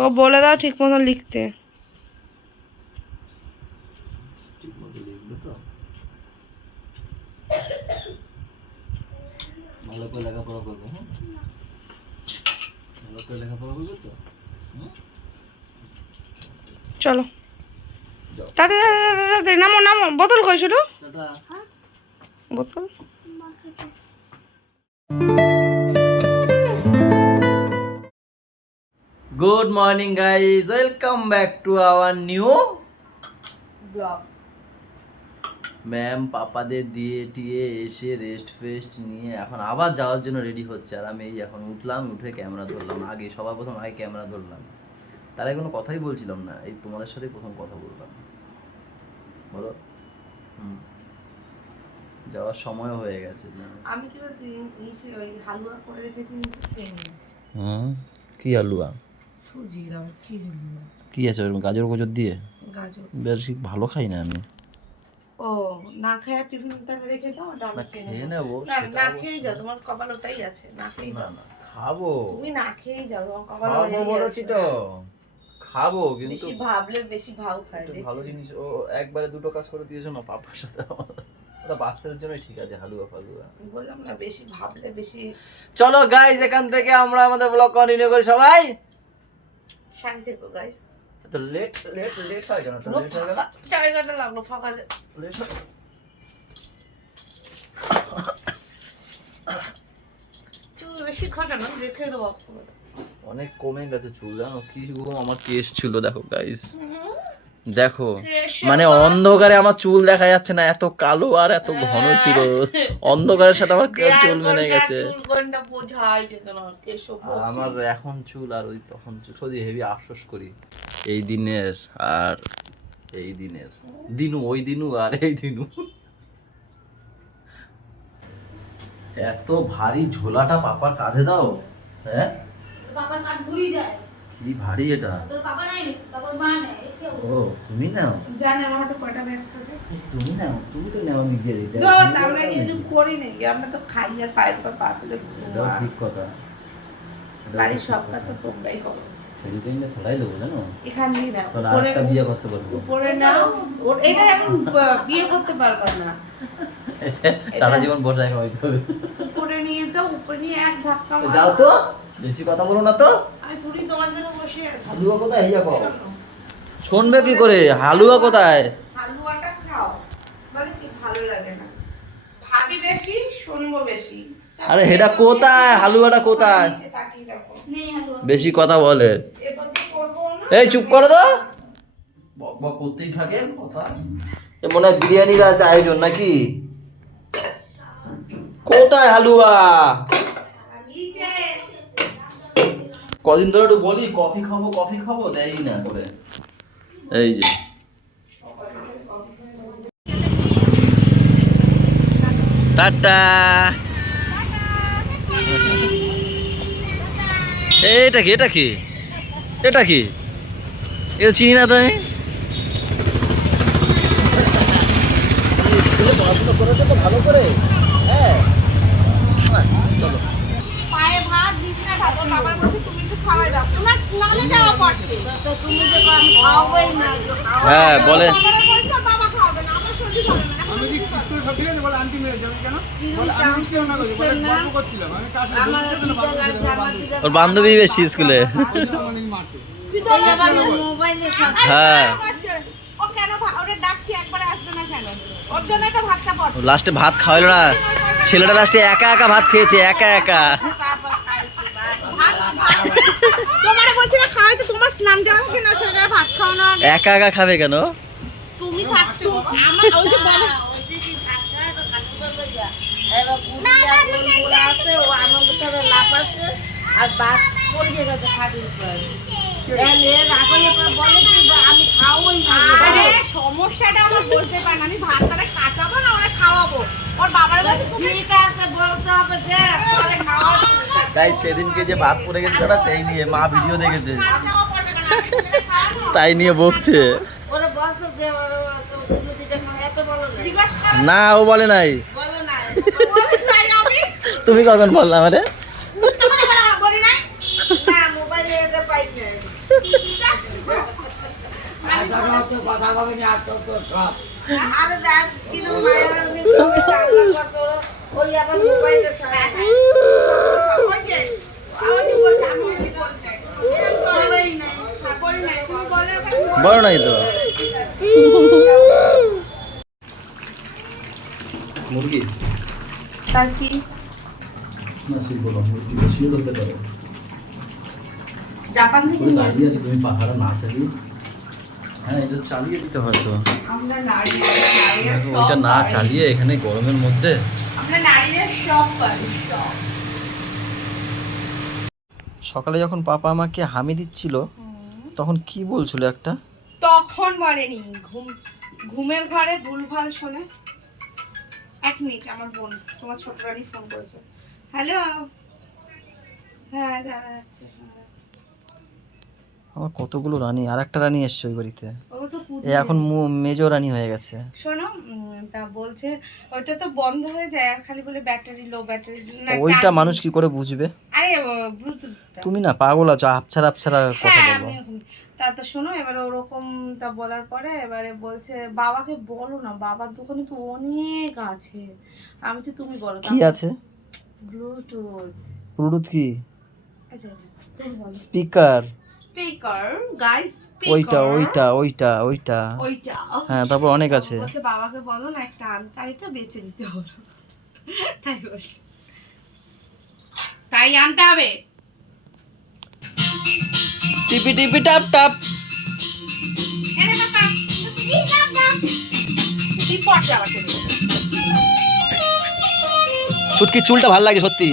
ও বলে দাও ঠিক মতো লিখতে। ঠিক মতো লিখবে তো? ভালো করে লেখাপড়া করবে, হ্যাঁ? ভালো করে লেখাপড়া করবে তো? চলো তাতে নামো নামো। বোতল কই শুধু টাটা। বোতল। Good morning guys, welcome back to our new blog. Ma'am পাপাদের দিয়ে টিয়ে এসে রেস্ট ফেস্ট নিয়ে এখন আবার যাওয়ার জন্য রেডি হচ্ছে। আর আমি এই এখন উঠলাম, উঠে ক্যামেরা ধরলাম। আগে সবার প্রথম আগে ক্যামেরা ধরলাম, তার আগে কোনো কথাই বলছিলাম না। এই তোমাদের সাথে প্রথম কথা বললাম। বলো। যাওয়ার সময় হয়ে গেছে। আমি কি বলছি, ওই হালুয়া করে রেখেছি, কি হালুয়া? সুজির। আর কি হালুয়া? কি আছে ওরকম গাজর গোজর দিয়ে? গাজর বেশি ভালো খাই না আমি। ও না খেয়ে টিফিন তাহলে রেখে দাও। ওটা আমি খেয়ে নেবো। না খেয়েই যাও, তোমার কপাল ওটাই আছে। না খেয়েই যাও। না খাবো। তুমি না খেয়েই যাও, তোমার কপাল খাবো বলেছি তো। খাবো কিন্তু বেশি ভাবলে বেশি ভাও খায়। ভালো জিনিস ও একবারে দুটো কাজ করে দিয়েছো না পাপার সাথে। ওটা বাচ্চাদের জন্য ঠিক আছে, হালুয়া ফালুয়া। বললাম না বেশি ভাবলে বেশি। চলো গাইস, এখান থেকে আমরা আমাদের ব্লগ কন্টিনিউ করি। সবাই শান্তি থেকো গাইস। তো লেট হয় কেন? তো লেট হয়ে গেল। জায়গাটা লাগলো ফাঁকা। লেট চুল বেশি খাটানো দেখে দেবো। অনেক কমে গেছে চুল, জানো কি আমার কেস ছিল। দেখো গাইস, দেখো মানে অন্ধকারে আমার চুল দেখা যাচ্ছে না, এত কালো আর এত ঘন ছিল। অন্ধকারের সাথে আমার চুল মেনে গেছে। আমার এখন চুল আর ওই তখন শুধু হেভি আফসোস করি এই দিনের আর এই দিনের। দিনু ওই দিনু আর এই দিনু। এত ভারী ঝোলাটা পাপার কাঁধে দাও। হ্যাঁ বাবার কাঁধ ঘুরিয়ে যায়। কি ভারী এটা। তোর বাবা নাই, বাবার মা নাই। ও তুমি নাও। জানে আমার হাতে কয়টা ব্যাগ থাকে। তুমি নাও, তুমি তো নাও নিজের। এটা আমরা কিছু করি নাকি, আমরা তো খাই আর পায়ের পর পা তুলে এটাও ঠিক কথা। বাড়ির সব কাজ তো তোমরাই করো। ছেলেকে ফেলাই দেবো জানো। এখান দিয়ে না তাহলে উপরে আরেকটা বিয়ে করতে পারবো। উপরে নাও। এটা এখন বিয়ে করতে পারবা না। সারা জীবন বসে রাখা হয়তো। উপরে নিয়ে যাও, উপরে নিয়ে এক ধাক্কা মারো। যাও তো, বেশি কথা বলো না তো। আমি পুরি তোমার জন্য বসে আছি। হালুয়া কোথায়? এই যাবো। শুনবে কি করে? হালুয়া কোথায়? হালুয়াটা খাও, বলে কি ভালো লাগে না। ভাবি বেশি, শুনবো বেশি। আরে এটা কোথায়? হালুয়াটা কোথায়? নিচে তাকিয়ে দেখো। নেই হালুয়া। বেশি কথা বলে। এরপর দিয়ে করবো না। এই চুপ করো তো। বক বক করতেই থাকে কথা। এ মনে হয় বিরিয়ানির আজ আয়োজন নাকি? কোথায় হালুয়া? নিচে। কদিন ধরে একটু বলি কফি খাবো দেয়ই না করে। এই যে টাটা। এটা কি এটা কি এটা কি? এটা চিনি না তো আমি। পড়াশোনা করেছো তো ভালো করে? হ্যাঁ চলো। পায়ে ভাত দিস না, ভাত বাবার বলছে তুমি একটু খাওয়াই দাও। তোমার স্নানে যাওয়া পড়ছে। তো তুমি যে আমি খাওয়াই না। হ্যাঁ বলে। বাবারা বলছে বাবা খাওয়াবে না, আমার শরীর ভালো না। আমি কি স্কুলে সব ঠিক আছে বলে আন্টি মেরে যাবে কেন? বলে আমি কি না করি বলে গল্প করছিলাম। আমি কার সাথে বলছিলাম না বাবা ওর বান্ধবী বেশি স্কুলে। অনেক মারছে। তুই তো আবার মোবাইলে হ্যাঁ ও কেন ওরে ডাকছি একবারে আসবে না কেন? ওর জন্যই তো ভাতটা পড়ছে। লাস্টে ভাত খাওয়াইলো না ছেলেটা, লাস্টে একা ভাত খেয়েছে একা। তোমারে বলছি না খাওয়াই, তো তোমার স্নান দেওয়া কেন ছেলেটা ভাত খাওয়ানো আগে? একা খাবে কেন? তুমি থাকতো আমার ওই যে বলে আর বাদ পড়ে গেছে খাটের উপর। আমি খাওয়াই না। আরে সমস্যাটা আমার বলতে পারেন, আমি ভাতটা কাঁচাবো না ওরে খাওয়াবো। ওর বাবার কাছে তুমি ঠিক আছে বলতে হবে যে পরে খাওয়াবো। তাই সেদিনকে যে ভাত পড়ে গেছিল না সেই নিয়ে মা ভিডিও দেখেছে, কাঁচাবো পড়বে কেন? আমি ছেলেটা খাওয়াবো। তাই নিয়ে বকছে। ওরা বলছো যে তুমি যেটা খাও এত বলো না। জিজ্ঞাসা করো। না ও বলে নাই। বলো না। বলি নাই আমি। তুমি কখন বললাম? আরে বুঝতে পারলে না, বলি নাই। না মোবাইলে এটা পাই না। তো কথা কবে না তো তো সব আরে দেখ কিরম মায়ের আমি তুমি রান্না করতো ওই আবার মোবাইলে সারা ওই যে বলছে আমি কি করতে এরকম করেই নাই কই নাই তুমি বলে বড় নাই তো মুরগি তার কি না শুধু বলো মুরগি বেশিও ধরতে পারো জাপান থেকে তুমি নিয়ে দাঁড়িয়ে আসি। আছো তুমি পাহাড়ে না চালিয়ে হ্যাঁ এটা চালিয়ে দিতে হয়তো আমরা নারীরা দেখো, সব ওইটা না পারি। চালিয়ে এখানে গরমের মধ্যে আমরা নারীরা সব পারি সব সকালে যখন পাপা আমাকে হামি দিচ্ছিল তখন কি বলছিল একটা তখন বলেনি ঘুমের ঘরে ভুলভাল শোনে। এক মিনিট আমার বোন তোমার ছোট রানী ফোন করেছে। হ্যালো হ্যাঁ দাঁড়া যাচ্ছে আমার কতগুলো রানী আর একটা রানী এসছে ওই বাড়িতে ও তো এ এখন মেজো রানী হয়ে গেছে শোনো তা বলছে ওইটা তো বন্ধ হয়ে যায় আর খালি বলে ব্যাটারি লো ব্যাটারি না ওইটা charge- মানুষ কি করে বুঝবে আরে ব্লুটুথটা তুমি না পাগল আছো আপছাড়া আপছাড়া কথা হ্যাঁ বলো আমি এরকম। তা তো শোনো এবারে ওরকম তা বলার পরে এবারে বলছে বাবাকে বলো না বাবার দোকানে তো অনেক আছে। আমি যে তুমি বলো কি আছে ব্লুটুথ ব্লুটুথ কি আচ্ছা তুমি বলো স্পিকার স্পিকার গাইস ওইটা স্পিকার ওইটা ওইটা ওইটা ওইটা হ্যাঁ তারপর অনেক আছে বলছে বাবাকে বলো না একটা আনতে আর এটা বেচে দিতে হলো তাই বলছে তাই আনতে হবে টিপি টিপি টাপ টাপ এনে বাবা এই দাও দাও এই পড়ছে আবার চলে যাবে। ছুটকি চুলটা ভালো লাগে সত্যি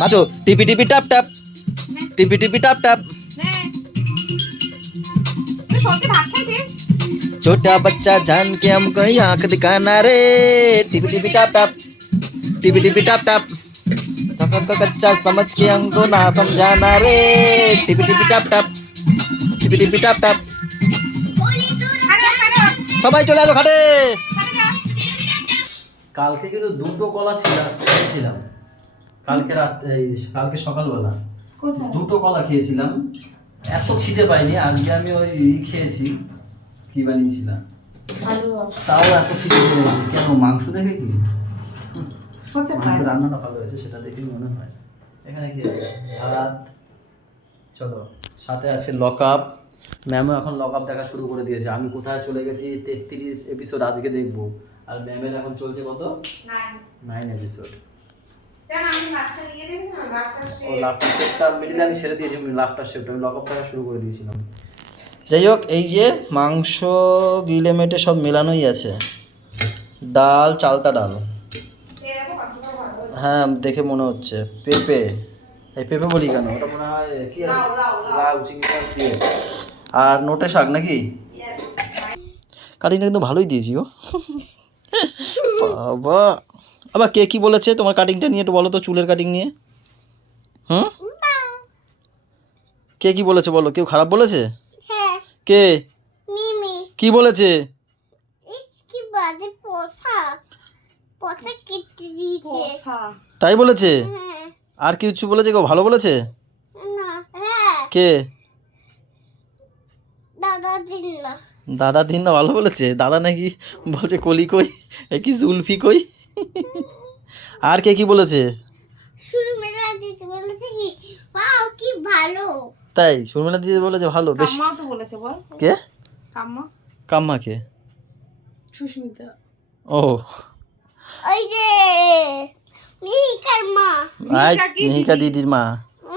নাচো টিপি টিপি টাপ টাপ টিপি টিপি টাপ টাপ নে তুই সত্যি ভাত খাইছিস छोटा बच्चा जान के हमको आंख दिखाना रे टिपी टिपी टाप टाप टिपी टिपी टाप टाप सबका का कच्चा समझ के हमको ना समझाना रे टिपी टिपी टाप टाप टिपी टिपी टाप टाप সবাই চলে আসো খাটে কালকে কিন্তু দুটো কলা খেয়েছিলাম কালকে রাত কালকে সকালবেলা কোথায় দুটো কলা খেয়েছিলাম এত খিদে পাইনি আজকে আমি ওই খেয়েছি কি বানিয়েছিলাম আলু তাও এত খিদে পেয়েছি কেন মাংস দেখে কি হতে মাংস পারে রান্নাটা ভালো হয়েছে সেটা দেখেই মনে হয় এখানে কি আছে ভাত চলো সাথে আছে লকআপ ম্যামও এখন লকআপ দেখা শুরু করে দিয়েছে আমি কোথায় চলে গেছি 33 এপিসোড আজকে দেখবো আর ম্যামের এখন চলছে কত 9 এপিসোড কেন আমি মাছটা নিয়ে দেখি না লাস্টটা ও লাফটার শেপটা মিডিলে আমি ছেড়ে দিয়েছি লাফটার শেপটা আমি লকআপ দেখা শুরু করে দিয়েছিলাম যাই হোক এই যে মাংস গিলে মেটে সব মেলানোই আছে ডাল চালতা ডাল হ্যাঁ দেখে মনে হচ্ছে পেঁপে এই পেঁপে বলি কেন ওটা মনে হয় কি আছে? লাউ চিংড়ি মাছ দিয়ে আর নোটে শাক নাকি কাটিংটা কিন্তু ভালোই দিয়েছি ও বাবা আবার কে কি বলেছে তোমার কাটিংটা নিয়ে একটু বলো তো চুলের কাটিং নিয়ে হুম কে কি বলেছে বলো কেউ খারাপ বলেছে কে মিমি কি বলেছে কি বাজে পোষা পোষা কেটে দিয়েছে তাই বলেছে হ্যাঁ আর কিছু বলেছে কেউ ভালো বলেছে না হ্যাঁ কে দাদা দিন না দাদা দিন না ভালো বলেছে দাদা নাকি বলছে কলি কই এ কি জুলফি কই আর কে কি বলেছে শুরু মেলা দিতে বলেছে কি ওয়াও কি ভালো তাই শর্মিলা দিদি বলেছে ভালো বেশ কাম্মা তো বলেছে বল কে কাম্মা কাম্মা কে সুস্মিতা ও ওই যে মিহিকার মা আই মিহিকা কি মিহিকা দিদির মা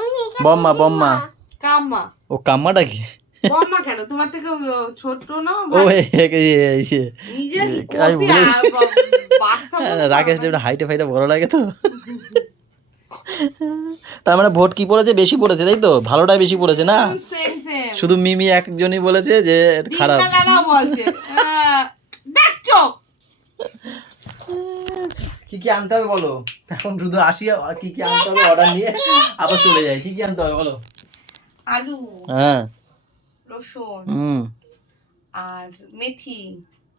মিহিকা বম্মা বম্মা কাম্মা ও কাম্মাটা কি বম্মা কেন তোমার থেকে ছোট না ও এই যে নিজের আমি কষি বলে- বাচ্চা রাকেশ দেবটা হাইটে ফাইটে বড় লাগে তো তার মানে ভোট কি পড়েছে বেশি পড়েছে তাই তো ভালোটাই বেশি পড়েছে না সেম সেম শুধু মিমি একজনই বলেছে যে খারাপ দিনটা দাদা বলছে দেখছো কি কি আনতে হবে বলো এখন শুধু আসি আর কি কি আনতে হবে অর্ডার নিয়ে আবার চলে যাই কি কি আনতে হবে বলো আলু হ্যাঁ রসুন হুম আর মেথি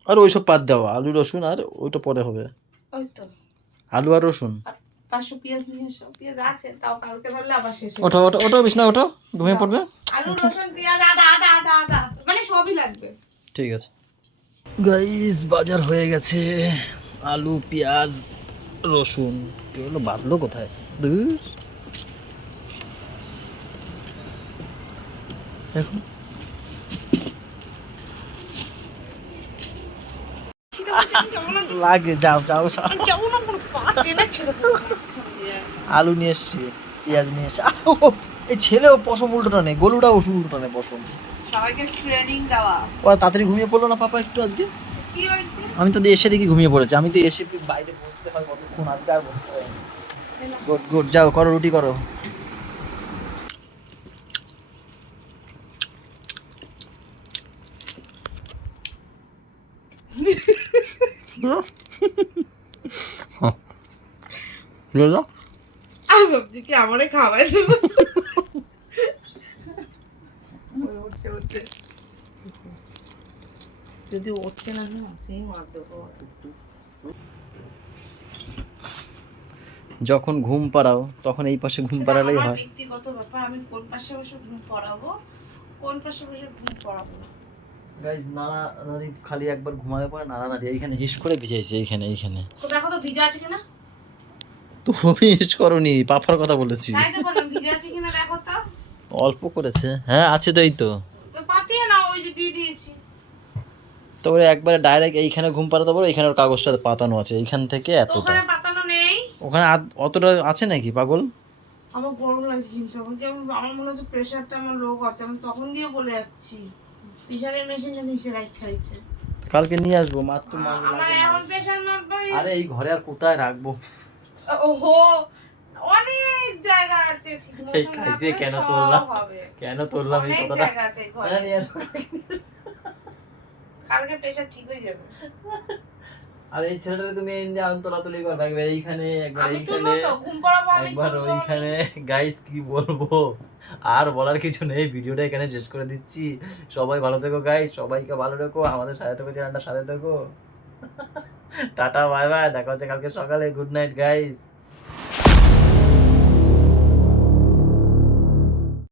আর ওইসব বাদ দেওয়া আলু রসুন আর ওইটা পরে হবে ওই তো আলু আর রসুন আর 500 পেঁয়াজ নিয়ে এসো। পেঁয়াজ আছে, তাও কালকে বললে আবার শেষ হয়ে ওঠো ওঠো ওঠো বিছনা ওঠো, ঘুমিয়ে পড়বে। আলু, রসুন, পেঁয়াজ, আদা, মানে সবই লাগবে। ঠিক আছে গাইস, বাজার হয়ে গেছে। আলু, পেঁয়াজ, রসুন। কি হলো, বাড়লো কোথায়? ধুস। দেখো লাগে, যাও যাও যাও। আলু নিয়ে এসছি, পেঁয়াজ নিয়ে এসছি। এই ছেলেও পশম উল্টোটা নেই, গলুটা ওষুধ উল্টোটা নেই পশম। সবাইকে ট্রেনিং দেওয়া। ও তাড়াতাড়ি ঘুমিয়ে পড়লো না পাপা একটু আজকে? কি হয়েছে? আমি তো এসে দেখি ঘুমিয়ে পড়েছে। আমি তো এসে বাইরে বসতে হয় কতক্ষণ, আজকে আর বসতে হয়। গুড গুড, যাও করো, রুটি করো। আমি ভাবছি কি আমারে খাওয়াই দেবো। উঠছে উঠছে, যদি উঠছে না না সেই মার দেবো। যখন ঘুম পাড়াও তখন এই পাশে ঘুম পাড়ালেই আমার হয়। ব্যক্তিগত ব্যাপার, আমি কোন পাশে বসে ঘুম পড়াবো, কোন পাশে বসে ঘুম পড়াবো না। গাইস, নাড়ানাড়ি খালি একবার ঘুমালে পরে নাড়ানাড়ি এইখানে হিস করে ভিজাইছে, এইখানে এইখানে। তো দেখো তো ভিজা আছে কিনা। তুমি হিস করনি, পাপার কথা বলেছি। তাই তো বললাম, ভিজা আছে কিনা দেখো তো। অল্প করেছে, হ্যাঁ আছে তো, এই তো। তো পাতিয়ে না, ওই যে দিয়ে দিয়েছি। তারপরে একবারে ডাইরেক্ট এইখানে ঘুম পাড়াতে পারো, এইখানে ওর কাগজটা পাতানো আছে, এইখান থেকে তো এতটা। ওখানে পাতানো নেই। ওখানে অতটা আছে নাকি পাগল? আমার গরম লাগছে কিন্তু আমার মনে হচ্ছে প্রেশারটা আমার লো করছে। আমি তখন দিয়ে বলে যাচ্ছি প্রেশারের মেশিনটা নিচে রাইট খাইছে। কালকে নিয়ে আসবো, মার তো মার আমার লাগে না। এখন প্রেশার মাপবে। আরে এই ঘরে আর কোথায় রাখবো? ওহো, অনেক জায়গা আছে। ঠিকমতো এই খাইছে মাপলে কেন সব তুললাম? হবে। কেন তুললাম এই অনেক কথাটা? জায়গা আছে এই ঘরে। হ্যাঁ, নিয়ে আসবো। কালকে প্রেশার ঠিক হয়ে যাবে। আর এই ছেলেটারে তুমি এই দিয়ে তোলাতুলি করবে, একবার এইখানে একবার আমি এইখানে তুলবো তো, ঘুম পড়াবো আমি, একবার তুলবো ওইখানে। গাইস কি বলবো, আর বলার কিছু নেই, ভিডিওটা এখানে শেষ করে দিচ্ছি। সবাই ভালো থেকো গাইস, সবাইকে ভালো রেখো, আমাদের সাথে থেকো, চ্যানেলটা সাথে থেকো। টাটা বাই বাই, দেখা হচ্ছে কালকে সকালে। Good night guys.